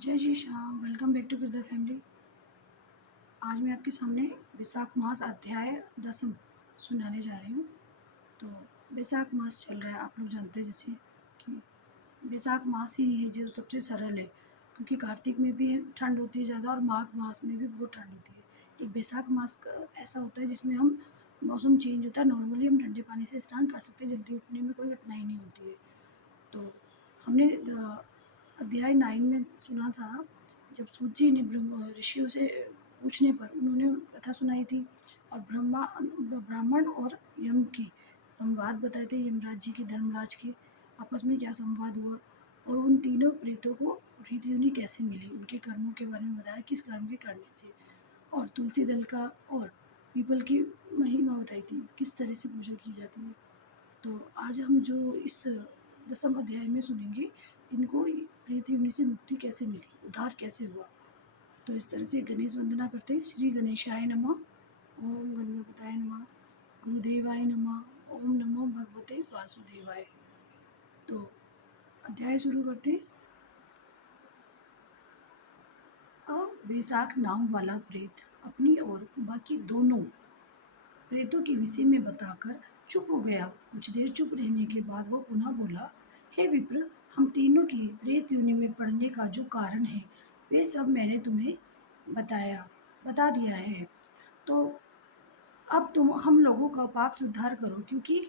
जय Shri Shyam. Welcome back to Girdhar family. आज मैं आपके सामने बैसाख मास अध्याय 10 सुनाने जा रही हूँ। तो बैसाख मास चल रहा है, आप लोग जानते हैं जैसे कि बैसाख मास ही है जो सबसे सरल है, क्योंकि कार्तिक में भी ठंड होती है ज़्यादा और माघ मास में भी बहुत ठंड होती है। एक बैसाख मास का ऐसा होता है जिसमें हम मौसम चेंज होता है, नॉर्मली हम ठंडे पानी से स्नान कर सकते हैं, जल्दी उठने में कोई कठिनाई नहीं होती है। तो हमने अध्याय 9 में सुना था, जब सूत जी ने ऋषियों से पूछने पर उन्होंने कथा सुनाई थी और ब्राह्मण और यम की संवाद बताए थे, यमराज जी की धर्मराज के आपस में क्या संवाद हुआ और उन तीनों प्रेतों को रीति योनि कैसे मिली, उनके कर्मों के बारे में बताया, किस कर्म के करने से, और तुलसी दल का और पीपल की महिमा बताई थी, किस तरह से पूजा की जाती है। तो आज हम जो इस 10वें अध्याय में सुनेंगे, इनको प्रेत योनि से मुक्ति कैसे मिली, उद्धार कैसे हुआ। तो इस तरह से गणेश वंदना करते हैं। श्री गणेशाय नमः, ओम गणपताय नमः, गुरुदेवाय नमः, ओम नमो भगवते वासुदेवाय। तो अध्याय शुरू करते हैं। वैशाख नाम वाला प्रेत अपनी और बाकी दोनों प्रेतों के विषय में बताकर चुप हो गया। कुछ देर चुप रहने के बाद वह पुनः बोला, हे विप्र, हम तीनों के प्रेत योनि में पड़ने का जो कारण है वे सब मैंने तुम्हें बता दिया है। तो अब तुम हम लोगों का पाप सुधार करो, क्योंकि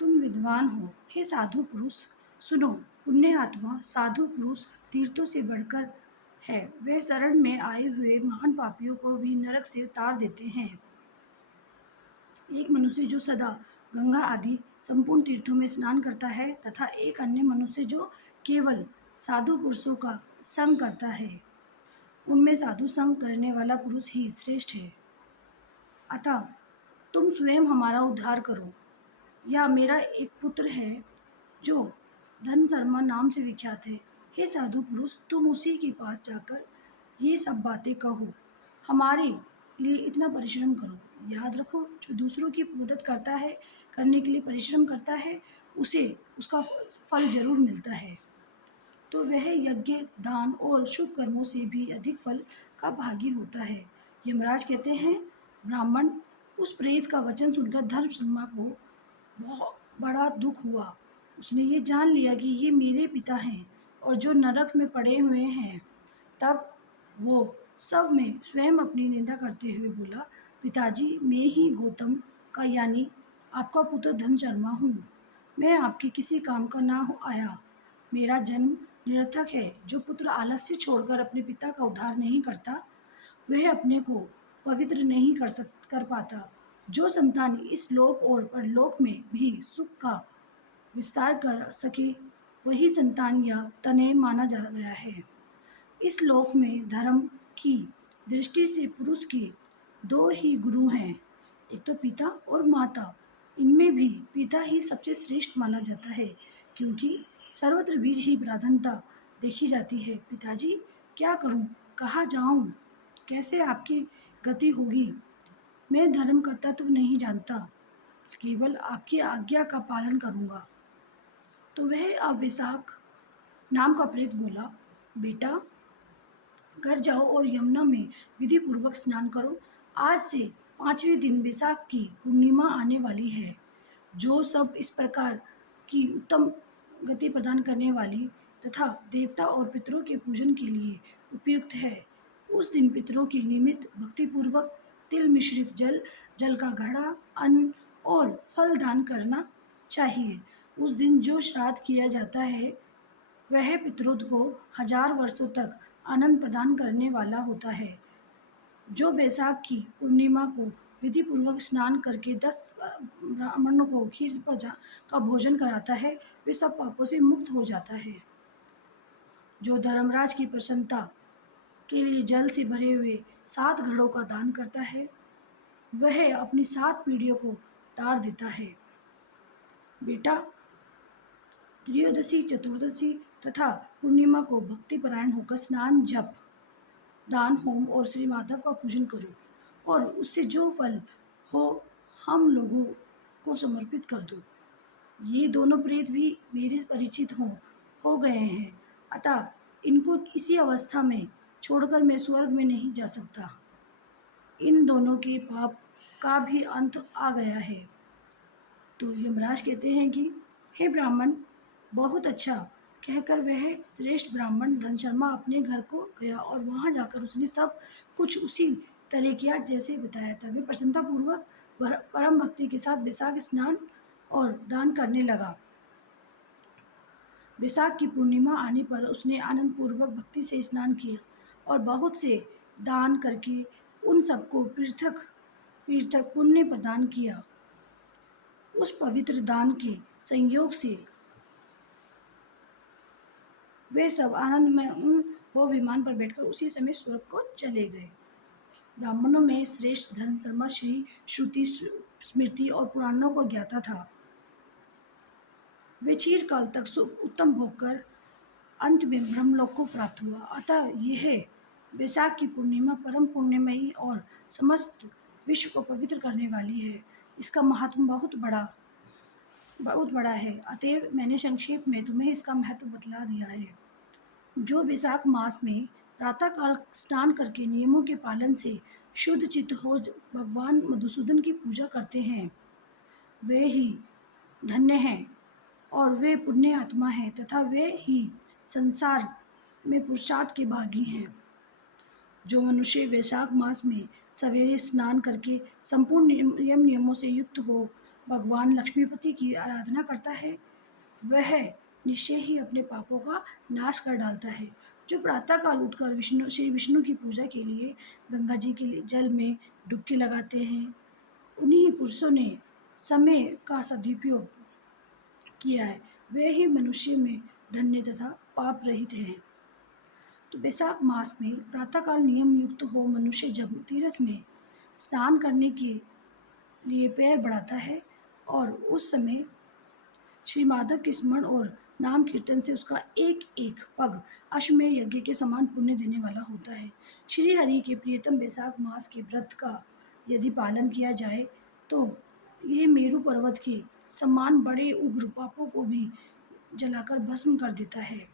तुम विद्वान हो। हे साधु पुरुष, सुनो। पुण्य आत्मा साधु पुरुष तीर्थों से बढ़कर है। वे शरण में आए हुए महान पापियों को भी नरक से उतार देते हैं। एक मनुष्य जो सदा गंगा आदि संपूर्ण तीर्थों में स्नान करता है तथा एक अन्य मनुष्य जो केवल साधु पुरुषों का संग करता है, उनमें साधु संग करने वाला पुरुष ही श्रेष्ठ है। अतः तुम स्वयं हमारा उद्धार करो। या मेरा एक पुत्र है जो धन शर्मा नाम से विख्यात है। हे साधु पुरुष, तुम उसी के पास जाकर ये सब बातें कहो, हमारे लिए इतना परिश्रम करो। याद रखो, जो दूसरों की मदद करता है, करने के लिए परिश्रम करता है, उसे उसका फल जरूर मिलता है। तो वह यज्ञ, दान और शुभ कर्मों से भी अधिक फल का भागी होता है। यमराज कहते हैं, ब्राह्मण, उस प्रेत का वचन सुनकर धर्म शर्मा को बहुत बड़ा दुख हुआ। उसने ये जान लिया कि ये मेरे पिता हैं और जो नरक में पड़े हुए हैं। तब वो सब में स्वयं अपनी निंदा करते हुए बोला, पिताजी, मैं ही गौतम का यानी आपका पुत्र धन शर्मा हूँ। मैं आपके किसी काम का ना हो आया। मेरा जन्म निरर्थक है। जो पुत्र आलस्य छोड़कर अपने पिता का उद्धार नहीं करता, वह अपने को पवित्र नहीं कर पाता। जो संतान इस लोक और परलोक में भी सुख का विस्तार कर सके, वही संतान या तनय माना जा गया है। इस लोक में धर्म की दृष्टि से पुरुष के दो ही गुरु हैं, एक तो पिता और माता। इनमें भी पिता ही सबसे श्रेष्ठ माना जाता है, क्योंकि सर्वत्र बीज ही प्राधान्यता देखी जाती है। पिताजी, क्या करूं, कहाँ जाऊं, कैसे आपकी गति होगी? मैं धर्म का तत्व नहीं जानता, केवल आपकी आज्ञा का पालन करूंगा। तो वह अवैशाख नाम का प्रेत बोला, बेटा, घर जाओ और यमुना में विधि पूर्वक स्नान करो। आज से 5वें दिन बैसाख की पूर्णिमा आने वाली है, जो सब इस प्रकार की उत्तम गति प्रदान करने वाली तथा देवता और पितरों के पूजन के लिए उपयुक्त है। उस दिन पितरों के निमित्त भक्तिपूर्वक तिल मिश्रित जल, जल का घड़ा, अन्न और फल दान करना चाहिए। उस दिन जो श्राद्ध किया जाता है, वह पितरों को 1000 वर्षों तक आनंद प्रदान करने वाला होता है। जो बैसाख की पूर्णिमा को विधि पूर्वक स्नान करके 10 ब्राह्मणों को खीर का भोजन कराता है, वे सब पापों से मुक्त हो जाता है। जो धर्मराज की प्रसन्नता के लिए जल से भरे हुए 7 घड़ों का दान करता है, वह अपनी 7 पीढ़ियों को तार देता है। बेटा, त्रयोदशी, चतुर्दशी तथा पूर्णिमा को भक्तिपरायण होकर स्नान, जप, दान, होम और श्री माधव का पूजन करो और उससे जो फल हो हम लोगों को समर्पित कर दो। ये दोनों प्रेत भी मेरे परिचित हो गए हैं, अतः इनको इसी अवस्था में छोड़कर मैं स्वर्ग में नहीं जा सकता। इन दोनों के पाप का भी अंत आ गया है। तो यमराज कहते हैं कि हे ब्राह्मण, बहुत अच्छा कहकर वह श्रेष्ठ ब्राह्मण धनशर्मा अपने घर को गया और वहां जाकर उसने सब कुछ उसी तरह किया जैसे बताया था। वे प्रसन्नतापूर्वक परम भक्ति के साथ वैशाख स्नान और दान करने लगा। वैशाख की पूर्णिमा आने पर उसने आनंद पूर्वक भक्ति से स्नान किया और बहुत से दान करके उन सबको पृथक पृथक पुण्य प्रदान किया। उस पवित्र दान के संयोग से वे सब आनंद में वो विमान पर बैठकर उसी समय स्वर्ग को चले गए। ब्राह्मणों में श्रेष्ठ धनशर्मा श्री श्रुति स्मृति और पुराणों को ज्ञाता था। वे चिरकाल तक सुख उत्तम भोग कर अंत में ब्रह्मलोक को प्राप्त हुआ। अतः यह वैशाख की पूर्णिमा परम पुण्यमयी और समस्त विश्व को पवित्र करने वाली है। इसका महात्मा बहुत बड़ा है। अतएव मैंने संक्षेप में तुम्हें इसका महत्व बतला दिया है। जो वैशाख मास में प्रातःकाल स्नान करके नियमों के पालन से शुद्ध चित्त हो भगवान मधुसूदन की पूजा करते हैं, वे ही धन्य हैं और वे पुण्य आत्मा हैं तथा वे ही संसार में पुरुषार्थ के भागी हैं। जो मनुष्य वैशाख मास में सवेरे स्नान करके संपूर्ण नियमों से युक्त हो भगवान लक्ष्मीपति की आराधना करता है, वह निश्चय ही अपने पापों का नाश कर डालता है। जो प्रातःकाल उठकर श्री विष्णु की पूजा के लिए गंगा जी के जल में डुबकी लगाते हैं, उन्हीं पुरुषों ने समय का सदुपयोग किया है। वे ही मनुष्य में धन्य तथा पाप रहित हैं। तो वैशाख मास में प्रातःकाल नियम युक्त हो मनुष्य जब तीर्थ में स्नान करने के लिए पैर बढ़ाता है और उस समय श्री माधव के स्मरण और नाम कीर्तन से उसका एक एक पग अश्वमेध यज्ञ के समान पुण्य देने वाला होता है। श्री हरि के प्रियतम वैशाख मास के व्रत का यदि पालन किया जाए तो ये मेरु पर्वत के समान बड़े उग्र पापों को भी जलाकर भस्म कर देता है।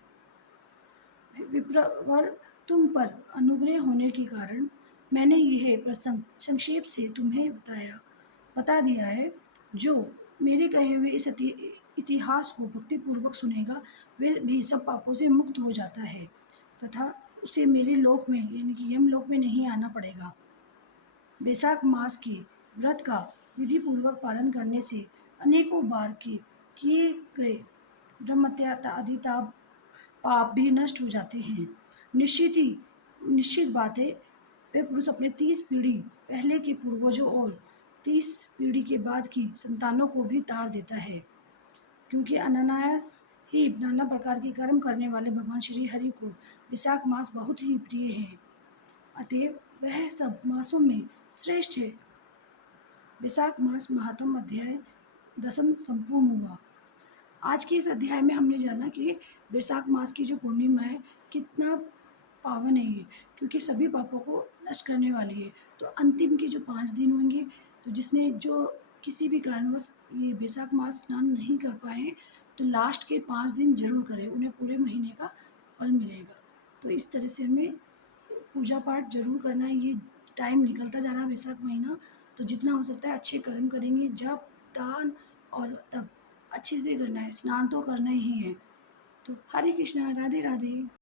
विप्रवर, तुम पर अनुग्रह होने के कारण मैंने यह प्रसंग संक्षेप से तुम्हें बता दिया है। जो मेरे कहे हुए इस इतिहास को भक्तिपूर्वक सुनेगा वे भी सब पापों से मुक्त हो जाता है तथा उसे मेरे लोक में यानी कि यमलोक में नहीं आना पड़ेगा। वैशाख मास के व्रत का विधि पूर्वक पालन करने से अनेकों बार के किए गए ब्रह्मत्या आदि पाप भी नष्ट हो जाते हैं। निश्चित बात है, वे पुरुष अपने 30 पीढ़ी पहले के पूर्वजों और 30 पीढ़ी के बाद की संतानों को भी तार देता है, क्योंकि अनायास ही नाना प्रकार के कर्म करने वाले भगवान श्री हरि को वैशाख मास बहुत ही प्रिय है। अतएव वह सब मासों में श्रेष्ठ है। वैशाख मास महात्म अध्याय 10 संपूर्ण हुआ। आज के इस अध्याय में हमने जाना कि वैशाख मास की जो पूर्णिमा है कितना पावन है ये, क्योंकि सभी पापों को नष्ट करने वाली है। तो अंतिम के जो 5 दिन होंगे, तो जिसने जो किसी भी कारणवश ये वैशाख मास स्नान नहीं कर पाए तो लास्ट के 5 दिन जरूर करें, उन्हें पूरे महीने का फल मिलेगा। तो इस तरह से हमें पूजा पाठ जरूर करना है। ये टाइम निकलता जा रहा है वैशाख महीना, तो जितना हो सकता है अच्छे कर्म करेंगे, जप दान और तब अच्छे से करना है। स्नान तो करना ही है। तो हरे कृष्णा, राधे राधे।